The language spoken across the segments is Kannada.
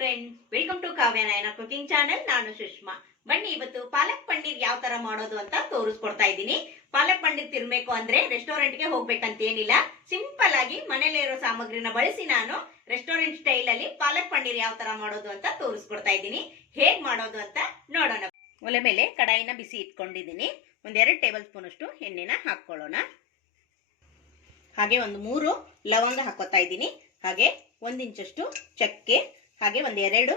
Friend welcome to Kavya Nayana cooking channel ನಾನು ಸುಷ್ಮಾ. ಬನ್ನಿ, ಇವತ್ತು ಪಾಲಕ್ ಪನ್ನೀರ್ ಯಾವ ತರ ಮಾಡೋದು ಅಂತ ತೋರಿಸ್ಕೊಡ್ತಾ ಇದ್ದೀನಿ. ಪಾಲಕ್ ಪನ್ನೀರ್ ತಿನ್ಬೇಕು ಅಂದ್ರೆ ರೆಸ್ಟೋರೆಂಟ್ಗೆ ಹೋಗ್ಬೇಕಂತ ಏನಿಲ್ಲ ಸಿಂಪಲ್ ಆಗಿ ಮನೇಲಿ ಇರೋ ಸಾಮಗ್ರಿನ ಬಳಸಿ ನಾನು ರೆಸ್ಟೋರೆಂಟ್ ಸ್ಟೈಲ್ ಅಲ್ಲಿ ಪಾಲಕ್ ಪನ್ನೀರ್ ಯಾವ ತರ ಮಾಡೋದು ಅಂತ ತೋರಿಸ್ಕೊಡ್ತಾ ಇದ್ದೀನಿ. ಹೇಗ್ ಮಾಡೋದು ಅಂತ ನೋಡೋಣ. ಒಲೆ ಮೇಲೆ ಕಡಾಯಿನ ಬಿಸಿ ಇಟ್ಕೊಂಡಿದ್ದೀನಿ. ಒಂದೆರಡು ಟೇಬಲ್ ಸ್ಪೂನ್ ಅಷ್ಟು ಎಣ್ಣೆನ ಹಾಕೊಳ್ಳೋಣ ಹಾಗೆ ಒಂದು ಮೂರು ಲವಂಗ ಹಾಕೋತಾ ಇದ್ದೀನಿ. ಹಾಗೆ ಒಂದಿಂಚಷ್ಟು ಚಕ್ಕೆ ಹಾಗೆ ಒಂದೆರಡು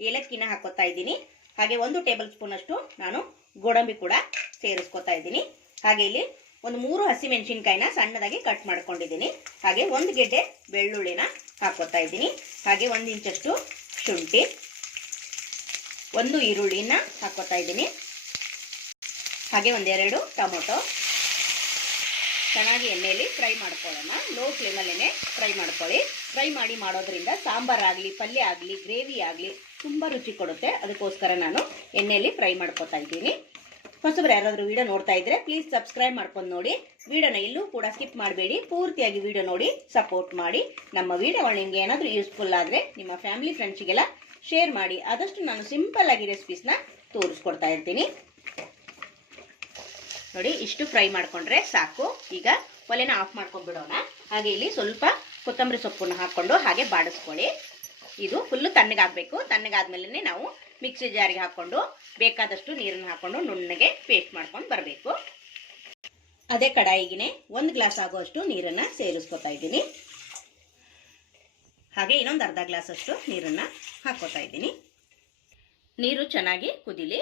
ಏಲಕ್ಕಿನ ಹಾಕೋತಾ ಇದ್ದೀನಿ. ಹಾಗೆ ಒಂದು ಟೇಬಲ್ ಸ್ಪೂನ್ ಅಷ್ಟು ನಾನು ಗೋಡಂಬಿ ಕೂಡ ಸೇರಿಸ್ಕೊತಾ ಇದ್ದೀನಿ. ಹಾಗೆ ಇಲ್ಲಿ ಒಂದು ಮೂರು ಹಸಿ ಮೆಣಸಿನ್ಕಾಯಿನ ಸಣ್ಣದಾಗಿ ಕಟ್ ಮಾಡ್ಕೊಂಡಿದ್ದೀನಿ. ಹಾಗೆ ಒಂದು ಗೆಡ್ಡೆ ಬೆಳ್ಳುಳ್ಳಿನ ಹಾಕೋತಾ ಇದ್ದೀನಿ. ಹಾಗೆ ಒಂದು ಇಂಚಷ್ಟು ಶುಂಠಿ, ಒಂದು ಈರುಳ್ಳಿನ ಹಾಕೋತಾ ಇದ್ದೀನಿ. ಹಾಗೆ ಒಂದೆರಡು ಟೊಮೊಟೊ ಚೆನ್ನಾಗಿ ಎಣ್ಣೆಯಲ್ಲಿ ಫ್ರೈ ಮಾಡ್ಕೊಳ್ಳೋಣ. ಲೋ ಫ್ಲೇಮಲ್ಲೇ ಫ್ರೈ ಮಾಡ್ಕೊಳ್ಳಿ. ಫ್ರೈ ಮಾಡಿ ಮಾಡೋದ್ರಿಂದ ಸಾಂಬಾರಾಗಲಿ ಪಲ್ಯ ಆಗಲಿ, ಗ್ರೇವಿ ಆಗಲಿ ತುಂಬ ರುಚಿ ಕೊಡುತ್ತೆ. ಅದಕ್ಕೋಸ್ಕರ ನಾನು ಎಣ್ಣೆಯಲ್ಲಿ ಫ್ರೈ ಮಾಡ್ಕೊತಾ ಇದ್ದೀನಿ. ಹೊಸಬ್ರು ಯಾರಾದರೂ ವಿಡಿಯೋ ನೋಡ್ತಾ ಇದ್ರೆ ಪ್ಲೀಸ್ ಸಬ್ಸ್ಕ್ರೈಬ್ ಮಾಡ್ಕೊಂಡು ನೋಡಿ. ವಿಡಿಯೋನ ಎಲ್ಲೂ ಕೂಡ ಸ್ಕಿಪ್ ಮಾಡಬೇಡಿ. ಪೂರ್ತಿಯಾಗಿ ವಿಡಿಯೋ ನೋಡಿ ಸಪೋರ್ಟ್ ಮಾಡಿ. ನಮ್ಮ ವಿಡಿಯೋಗಳು ನಿಮಗೆ ಏನಾದರೂ ಯೂಸ್ಫುಲ್ ಆದರೆ ನಿಮ್ಮ ಫ್ಯಾಮಿಲಿ ಫ್ರೆಂಡ್ಸಿಗೆಲ್ಲ ಶೇರ್ ಮಾಡಿ. ಆದಷ್ಟು ನಾನು ಸಿಂಪಲ್ ಆಗಿ ರೆಸಿಪೀಸ್ನ ತೋರಿಸ್ಕೊಡ್ತಾ ಇರ್ತೀನಿ. ನೋಡಿ, ಇಷ್ಟು ಫ್ರೈ ಮಾಡ್ಕೊಂಡ್ರೆ ಸಾಕು. ಈಗ ಒಲೆನ ಆಫ್ ಮಾಡ್ಕೊಂಡ್ಬಿಡೋಣ. ಹಾಗೆ ಇಲ್ಲಿ ಸ್ವಲ್ಪ ಕೊತ್ತಂಬರಿ ಸೊಪ್ಪನ್ನು ಹಾಕ್ಕೊಂಡು ಹಾಗೆ ಬಾಡಿಸ್ಕೊಳ್ಳಿ. ಇದು ಫುಲ್ಲು ತಣ್ಣಗಾಗಬೇಕು ತಣ್ಣಗಾದ್ಮೇಲೆ ನಾವು ಮಿಕ್ಸಿ ಜಾರಿಗೆ ಹಾಕ್ಕೊಂಡು ಬೇಕಾದಷ್ಟು ನೀರನ್ನು ಹಾಕ್ಕೊಂಡು ನುಣ್ಣಗೆ ಪೇಸ್ಟ್ ಮಾಡ್ಕೊಂಡು ಬರಬೇಕು. ಅದೇ ಕಡಾಯಿಗೆ ಒಂದು ಗ್ಲಾಸ್ ಆಗುವಷ್ಟು ನೀರನ್ನು ಸೇರಿಸ್ಕೊತಾ ಇದ್ದೀನಿ. ಹಾಗೆ ಇನ್ನೊಂದು ಅರ್ಧ ಗ್ಲಾಸ್ ಅಷ್ಟು ನೀರನ್ನು ಹಾಕೋತಾ ಇದ್ದೀನಿ. ನೀರು ಚೆನ್ನಾಗಿ ಕುದಿಲಿ.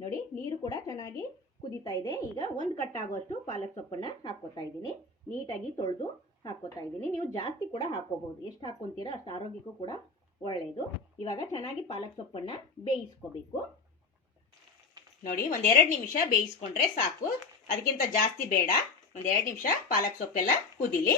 ನೋಡಿ, ನೀರು ಕೂಡ ಚೆನ್ನಾಗಿ ಕುದೀತಾ ಇದೆ. ಈಗ ಒಂದು ಕಟ್ಟಾಗುವಷ್ಟು ಪಾಲಕ್ ಸೊಪ್ಪನ್ನ ಹಾಕೋತಾ ಇದ್ದೀನಿ. ನೀಟಾಗಿ ತೊಳೆದು ಹಾಕೋತಾ ಇದ್ದೀನಿ. ನೀವು ಜಾಸ್ತಿ ಕೂಡ ಹಾಕೋಬಹುದು ಎಷ್ಟು ಹಾಕೊಂತೀರ ಅಷ್ಟು ಆರೋಗ್ಯಕ್ಕೂ ಕೂಡ ಒಳ್ಳೆಯದು ಇವಾಗ ಚೆನ್ನಾಗಿ ಪಾಲಕ್ ಸೊಪ್ಪನ್ನ ಬೇಯಿಸ್ಕೋಬೇಕು. ನೋಡಿ, ಒಂದೆರಡು ನಿಮಿಷ ಬೇಯಿಸ್ಕೊಂಡ್ರೆ ಸಾಕು. ಅದಕ್ಕಿಂತ ಜಾಸ್ತಿ ಬೇಡ. ಒಂದೆರಡು ನಿಮಿಷ ಪಾಲಕ್ ಸೊಪ್ಪೆಲ್ಲ ಕುದಿಲಿ.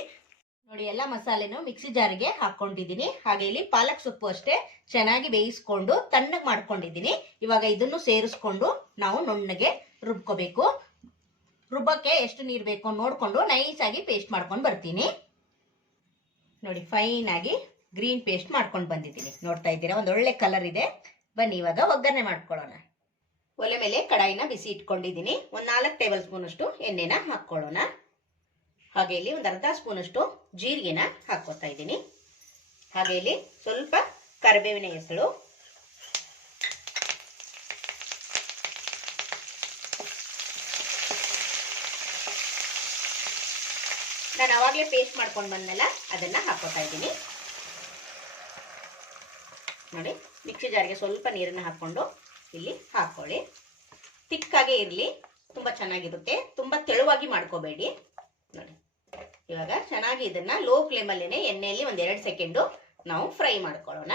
ನೋಡಿ, ಎಲ್ಲ ಮಸಾಲೆನೂ ಮಿಕ್ಸಿ ಜಾರಿಗೆ ಹಾಕೊಂಡಿದ್ದೀನಿ ಹಾಗೆ ಇಲ್ಲಿ ಪಾಲಕ್ ಸೊಪ್ಪು ಅಷ್ಟೇ ಚೆನ್ನಾಗಿ ಬೇಯಿಸ್ಕೊಂಡು ತಣ್ಣಗೆ ಮಾಡ್ಕೊಂಡಿದ್ದೀನಿ. ಇವಾಗ ಇದನ್ನು ಸೇರಿಸ್ಕೊಂಡು ನಾವು ನುಣ್ಣಗೆ ರುಬ್ಕೋಬೇಕು. ರುಬ್ಬಕ್ಕೆ ಎಷ್ಟು ನೀರು ಬೇಕೋ ನೋಡಿಕೊಂಡು ನೈಸಾಗಿ ಪೇಸ್ಟ್ ಮಾಡ್ಕೊಂಡು ಬರ್ತೀನಿ. ನೋಡಿ ಫೈನ್ ಆಗಿ ಗ್ರೀನ್ ಪೇಸ್ಟ್ ಮಾಡ್ಕೊಂಡು ಬಂದಿದ್ದೀನಿ. ನೋಡ್ತಾ ಇದ್ದೀರಾ, ಒಂದು ಒಳ್ಳೆ ಕಲರ್ ಇದೆ. ಬನ್ನಿ, ಇವಾಗ ಒಗ್ಗರಣೆ ಮಾಡ್ಕೊಳ್ಳೋಣ. ಒಲೆ ಮೇಲೆ ಕಡಾಯಿನ ಬಿಸಿ ಇಟ್ಕೊಂಡಿದ್ದೀನಿ. ಒಂದು ನಾಲ್ಕು ಟೇಬಲ್ ಸ್ಪೂನ್ ಅಷ್ಟು ಎಣ್ಣೆನ ಹಾಕ್ಕೊಳ್ಳೋಣ. ಹಾಗೆ ಇಲ್ಲಿ ಒಂದು ಅರ್ಧ ಸ್ಪೂನ್ ಅಷ್ಟು ಜೀರಿಗೆನ ಹಾಕೋತಾ ಇದ್ದೀನಿ. ಹಾಗೆ ಇಲ್ಲಿ ಸ್ವಲ್ಪ ಕರಿಬೇವಿನ ಹೆಸರು ನಾನು ಅವಾಗಲೇ ಪೇಸ್ಟ್ ಮಾಡ್ಕೊಂಡು ಬಂದಲ್ಲ ಅದನ್ನು ಹಾಕೋತಾ ಇದ್ದೀನಿ. ನೋಡಿ, ಮಿಕ್ಸಿ ಜಾರಿಗೆ ಸ್ವಲ್ಪ ನೀರನ್ನು ಹಾಕ್ಕೊಂಡು ಇಲ್ಲಿ ಹಾಕ್ಕೊಳ್ಳಿ ತಿಕ್ಕಾಗೆ ಇರಲಿ, ತುಂಬ ಚೆನ್ನಾಗಿರುತ್ತೆ. ತುಂಬ ತೆಳುವಾಗಿ ಮಾಡ್ಕೋಬೇಡಿ. ನೋಡಿ, ಇವಾಗ ಚೆನ್ನಾಗಿ ಇದನ್ನ ಲೋ ಫ್ಲೇಮಲ್ಲೇನೆ ಎಣ್ಣೆಯಲ್ಲಿ ಒಂದ್ ಎರಡು ಸೆಕೆಂಡು ನಾವು ಫ್ರೈ ಮಾಡ್ಕೊಳ್ಳೋಣ.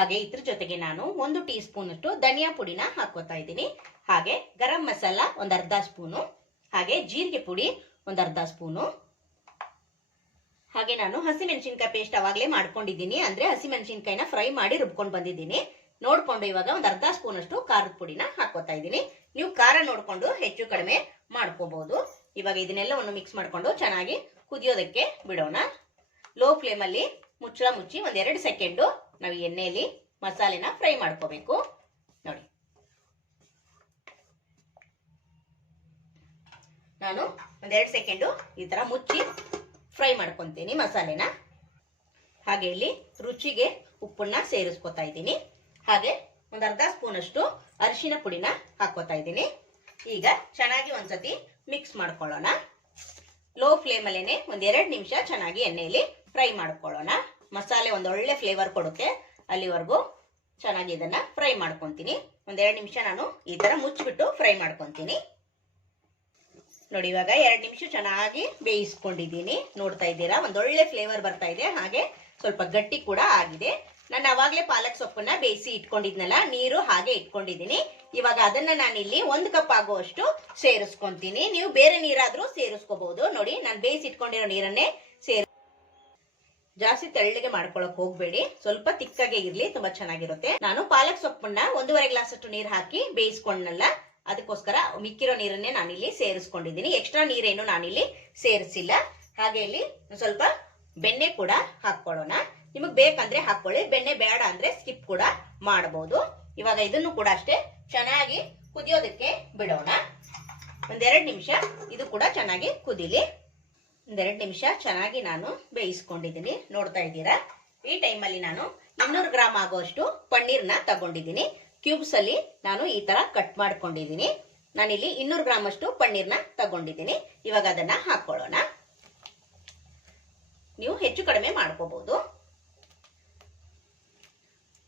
ಹಾಗೆ ಇದ್ರ ಜೊತೆಗೆ ನಾನು ಒಂದು ಟೀ ಸ್ಪೂನ್ ಅಷ್ಟು ಧನಿಯಾ ಪುಡಿನ ಹಾಕೋತಾ ಇದ್ದೀನಿ. ಹಾಗೆ ಗರಂ ಮಸಾಲ ಒಂದು ಅರ್ಧ ಸ್ಪೂನು, ಹಾಗೆ ಜೀರಿಗೆ ಪುಡಿ ಒಂದ್ ಅರ್ಧ ಸ್ಪೂನು. ಹಾಗೆ ನಾನು ಹಸಿಮೆಣಸಿನ್ಕಾಯಿ ಪೇಸ್ಟ್ ಅವಾಗಲೇ ಮಾಡ್ಕೊಂಡಿದ್ದೀನಿ. ಅಂದ್ರೆ ಹಸಿಮೆಣಸಿನ್ಕಾಯಿನ ಫ್ರೈ ಮಾಡಿ ರುಬ್ಕೊಂಡು ಬಂದಿದ್ದೀನಿ. ನೋಡ್ಕೊಂಡು ಇವಾಗ ಒಂದು ಅರ್ಧ ಸ್ಪೂನ್ ಅಷ್ಟು ಖಾರದ ಪುಡಿನ ಹಾಕೋತಾ ಇದ್ದೀನಿ. ನೀವು ಖಾರ ನೋಡ್ಕೊಂಡು ಹೆಚ್ಚು ಕಡಿಮೆ ಮಾಡ್ಕೋಬಹುದು. ಇವಾಗ ಒಂದು ಮಿಕ್ಸ್ ಮಾಡ್ಕೊಂಡು ಚೆನ್ನಾಗಿ ಕುದಿಯೋದಕ್ಕೆ ಬಿಡೋಣ. ಲೋ ಫ್ಲೇಮಲ್ಲಿ ಮುಚ್ಚಳ ಮುಚ್ಚಿ ಒಂದೆರಡು ಸೆಕೆಂಡು ನಾವು ಎಣ್ಣೆಯಲ್ಲಿ ಮಸಾಲೆನ ಫ್ರೈ ಮಾಡ್ಕೋಬೇಕು. ನೋಡಿ. ನಾನು ಒಂದೆರಡು ಸೆಕೆಂಡು ಈ ತರ ಮುಚ್ಚಿ ಫ್ರೈ ಮಾಡ್ಕೊತೀನಿ ಮಸಾಲೆನ. ಹಾಗೆ ಇಲ್ಲಿ ರುಚಿಗೆ ಉಪ್ಪನ್ನ ಸೇರಿಸ್ಕೊತಾ ಇದ್ದೀನಿ. ಹಾಗೆ ಒಂದು ಅರ್ಧ ಸ್ಪೂನ್ ಅಷ್ಟು ಅರಿಶಿನ ಪುಡಿನ ಹಾಕೋತಾ ಇದ್ದೀನಿ. ಈಗ ಚೆನ್ನಾಗಿ ಒಂದ್ಸತಿ ಮಿಕ್ಸ್ ಮಾಡ್ಕೊಳ್ಳೋಣ. ಲೋ ಫ್ಲೇಮಲ್ಲೇನೆ ಒಂದೆರಡು ನಿಮಿಷ ಚೆನ್ನಾಗಿ ಎಣ್ಣೆಯಲ್ಲಿ ಫ್ರೈ ಮಾಡ್ಕೊಳ್ಳೋಣ. ಮಸಾಲೆ ಒಂದು ಒಳ್ಳೆ ಫ್ಲೇವರ್ ಕೊಡುತ್ತೆ. ಅಲ್ಲಿವರೆಗೂ ಚೆನ್ನಾಗಿ ಇದನ್ನ ಫ್ರೈ ಮಾಡ್ಕೊತೀನಿ. ಒಂದೆರಡು ನಿಮಿಷ ನಾನು ಈ ತರ ಮುಚ್ಚಿಬಿಟ್ಟು ಫ್ರೈ ಮಾಡ್ಕೊತೀನಿ. ನೋಡಿ, ಇವಾಗ ಎರಡು ನಿಮಿಷ ಚೆನ್ನಾಗಿ ಬೇಯಿಸ್ಕೊಂಡಿದ್ದೀನಿ. ನೋಡ್ತಾ ಇದ್ದೀರಾ? ಒಂದೊಳ್ಳೆ ಫ್ಲೇವರ್ ಬರ್ತಾ ಇದೆ. ಹಾಗೆ ಸ್ವಲ್ಪ ಗಟ್ಟಿ ಕೂಡ ಆಗಿದೆ. ನಾನು ಅವಾಗಲೇ ಪಾಲಕ್ ಸೊಪ್ಪನ್ನ ಬೇಯಿಸಿ ಇಟ್ಕೊಂಡಿದ್ನಲ್ಲ, ನೀರು ಹಾಗೆ ಇಟ್ಕೊಂಡಿದ್ದೀನಿ. ಇವಾಗ ಅದನ್ನ ನಾನಿಲ್ಲಿ ಒಂದು ಕಪ್ ಆಗುವಷ್ಟು ಸೇರಿಸ್ಕೊಂತೀನಿ. ನೀವು ಬೇರೆ ನೀರಾದ್ರೂ ಸೇರಿಸ್ಕೋಬಹುದು ನೋಡಿ, ನಾನು ಬೇಯಿಸಿ ಇಟ್ಕೊಂಡಿರೋ ನೀರನ್ನೇ ಜಾಸ್ತಿ ತೆಳ್ಳಗೆ ಮಾಡ್ಕೊಳಕ್ ಹೋಗ್ಬೇಡಿ. ಸ್ವಲ್ಪ ತಿಕ್ಕಾಗೆ ಇರ್ಲಿ, ತುಂಬಾ ಚೆನ್ನಾಗಿರುತ್ತೆ. ನಾನು ಪಾಲಕ್ ಸೊಪ್ಪನ್ನ ಒಂದೂವರೆ ಗ್ಲಾಸ್ ಅಷ್ಟು ನೀರ್ ಹಾಕಿ ಬೇಯಿಸ್ಕೊಂಡ್ನಲ್ಲ, ಅದಕ್ಕೋಸ್ಕರ ಮಿಕ್ಕಿರೋ ನೀರನ್ನೇ ನಾನಿಲ್ಲಿ ಸೇರಿಸ್ಕೊಂಡಿದ್ದೀನಿ. ಎಕ್ಸ್ಟ್ರಾ ನೀರೇನು ನಾನಿಲ್ಲಿ ಸೇರಿಸಿಲ್ಲ. ಹಾಗೆ ಇಲ್ಲಿ ಸ್ವಲ್ಪ ಬೆಣ್ಣೆ ಕೂಡ ಹಾಕೊಳ್ಳೋಣ ನಿಮಗ್ ಬೇಕಂದ್ರೆ ಹಾಕೊಳ್ಳಿ ಬೆಣ್ಣೆ ಬೇಡ ಅಂದ್ರೆ ಸ್ಕಿಪ್ ಕೂಡ ಮಾಡಬಹುದು ಇವಾಗ ಇದನ್ನು ಕೂಡ ಅಷ್ಟೇ ಚೆನ್ನಾಗಿ ಕುದಿಯೋದಕ್ಕೆ ಬಿಡೋಣ. ಒಂದೆರಡು ನಿಮಿಷ ಇದು ಕೂಡ ಚೆನ್ನಾಗಿ ಕುದಿಲಿ. ಒಂದೆರಡು ನಿಮಿಷ ಚೆನ್ನಾಗಿ ನಾನು ಬೇಯಿಸ್ಕೊಂಡಿದ್ದೀನಿ. ನೋಡ್ತಾ ಇದ್ದೀರಾ? ಈ ಟೈಮಲ್ಲಿ ನಾನು ಇನ್ನೂರು ಗ್ರಾಮ್ ಆಗುವಷ್ಟು ಪನ್ನೀರ್ನ ತಗೊಂಡಿದ್ದೀನಿ. ಕ್ಯೂಬ್ಸ್ ಅಲ್ಲಿ ನಾನು ಈ ತರ ಕಟ್ ಮಾಡ್ಕೊಂಡಿದ್ದೀನಿ. ನಾನಿಲ್ಲಿ ಇನ್ನೂರು ಗ್ರಾಮ್ ಅಷ್ಟು ಪನ್ನೀರ್ನ ತಗೊಂಡಿದ್ದೀನಿ. ಇವಾಗ ಅದನ್ನ ಹಾಕೊಳ್ಳೋಣ. ನೀವು ಹೆಚ್ಚು ಕಡಿಮೆ ಮಾಡ್ಕೋಬಹುದು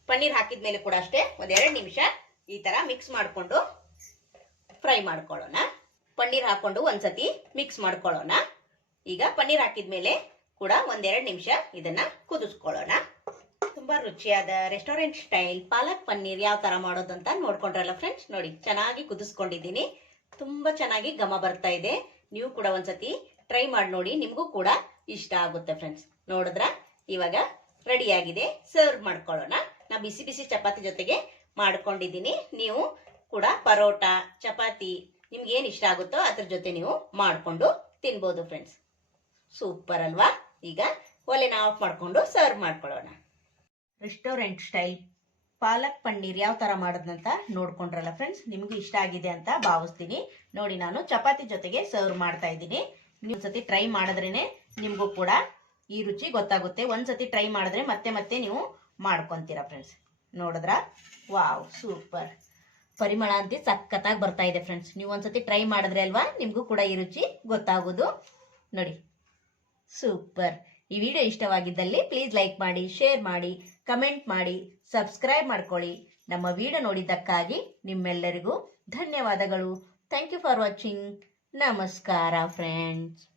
ಪನ್ನೀರ್ ಹಾಕಿದ ಮೇಲೆ ಕೂಡ ಅಷ್ಟೇ ಒಂದೆರಡು ನಿಮಿಷ ಈ ತರ ಮಿಕ್ಸ್ ಮಾಡಿಕೊಂಡು ಫ್ರೈ ಮಾಡ್ಕೊಳ್ಳೋಣ. ಪನ್ನೀರ್ ಹಾಕೊಂಡು ಒಂದ್ಸತಿ ಮಿಕ್ಸ್ ಮಾಡ್ಕೊಳ್ಳೋಣ. ಈಗ ಪನ್ನೀರ್ ಹಾಕಿದ ಮೇಲೆ ಕೂಡ ಒಂದೆರಡು ನಿಮಿಷ ಇದನ್ನ ಕುದಿಸ್ಕೊಳ್ಳೋಣ. ತುಂಬಾ ರುಚಿಯಾದ ರೆಸ್ಟೋರೆಂಟ್ ಸ್ಟೈಲ್ ಪಾಲಕ್ ಪನ್ನೀರ್ ಯಾವ ತರ ಮಾಡೋದಂತ ನೋಡ್ಕೊಂಡ್ರಲ್ಲ ಫ್ರೆಂಡ್ಸ್ ನೋಡಿ, ಚೆನ್ನಾಗಿ ಕುದಿಸ್ಕೊಂಡಿದ್ದೀನಿ. ತುಂಬಾ ಚೆನ್ನಾಗಿ ಘಮ ಬರ್ತಾ ಇದೆ. ನೀವು ಕೂಡ ಒಂದ್ಸತಿ ಟ್ರೈ ಮಾಡಿ ನೋಡಿ, ನಿಮಗೂ ಕೂಡ ಇಷ್ಟ ಆಗುತ್ತೆ ಫ್ರೆಂಡ್ಸ್ ನೋಡಿದ್ರ? ಇವಾಗ ರೆಡಿ ಆಗಿದೆ. ಸರ್ವ್ ಮಾಡ್ಕೊಳ್ಳೋಣ. ನಾ ಬಿಸಿ ಬಿಸಿ ಚಪಾತಿ ಜೊತೆಗೆ ಮಾಡ್ಕೊಂಡಿದ್ದೀನಿ. ನೀವು ಕೂಡ ಪರೋಟ, ಚಪಾತಿ ನಿಮ್ಗೆ ಏನು ಇಷ್ಟ ಆಗುತ್ತೋ ಅದ್ರ ಜೊತೆ ನೀವು ಮಾಡ್ಕೊಂಡು ತಿನ್ಬೋದು ಫ್ರೆಂಡ್ಸ್ ಸೂಪರ್ ಅಲ್ವಾ? ಈಗ ಒಲೆನ ಆಫ್ ಮಾಡ್ಕೊಂಡು ಸರ್ವ್ ಮಾಡ್ಕೊಳ್ಳೋಣ. ರೆಸ್ಟೋರೆಂಟ್ ಸ್ಟೈಲ್ ಪಾಲಕ್ ಪನ್ನೀರ್ ಯಾವ ತರ ಮಾಡೋದಂತ ನೋಡ್ಕೊಂಡ್ರಲ್ಲ ಫ್ರೆಂಡ್ಸ್ ನಿಮ್ಗೆ ಇಷ್ಟ ಆಗಿದೆ ಅಂತ ಭಾವಿಸ್ತೀನಿ. ನೋಡಿ ನಾನು ಚಪಾತಿ ಜೊತೆಗೆ ಸರ್ವ್ ಮಾಡ್ತಾ ಇದ್ದೀನಿ. ನೀವು ಸತಿ ಟ್ರೈ ಮಾಡಿದ್ರೇನೆ ನಿಮಗೂ ಕೂಡ ಈ ರುಚಿ ಗೊತ್ತಾಗುತ್ತೆ. ಒಂದ್ಸತಿ ಟ್ರೈ ಮಾಡಿದ್ರೆ ಮತ್ತೆ ಮತ್ತೆ ನೀವು ಮಾಡ್ಕೊಂತೀರಾ ಫ್ರೆಂಡ್ಸ್ ನೋಡಿದ್ರ? ವಾವ್ ಸೂಪರ್ ಪರಿಮಳ ಅಂತ ಸಖತ್ತಾಗಿ ಬರ್ತಾ ಇದೆ ಫ್ರೆಂಡ್ಸ್ ನೀವು ಒಂದ್ಸತಿ ಟ್ರೈ ಮಾಡಿದ್ರೆ ಅಲ್ವಾ ನಿಮಗೂ ಕೂಡ ಈ ರುಚಿ ಗೊತ್ತಾಗೋದು. ನೋಡಿ ಸೂಪರ್. ಈ ವಿಡಿಯೋ ಇಷ್ಟವಾಗಿದ್ದಲ್ಲಿ ಪ್ಲೀಸ್ ಲೈಕ್ ಮಾಡಿ, ಶೇರ್ ಮಾಡಿ, ಕಮೆಂಟ್ ಮಾಡಿ, ಸಬ್ಸ್ಕ್ರೈಬ್ ಮಾಡ್ಕೊಳ್ಳಿ. ನಮ್ಮ ವಿಡಿಯೋ ನೋಡಿದ್ದಕ್ಕಾಗಿ ನಿಮ್ಮೆಲ್ಲರಿಗೂ ಧನ್ಯವಾದಗಳು. Thank you for watching. ನಮಸ್ಕಾರ, ಫ್ರೆಂಡ್ಸ್.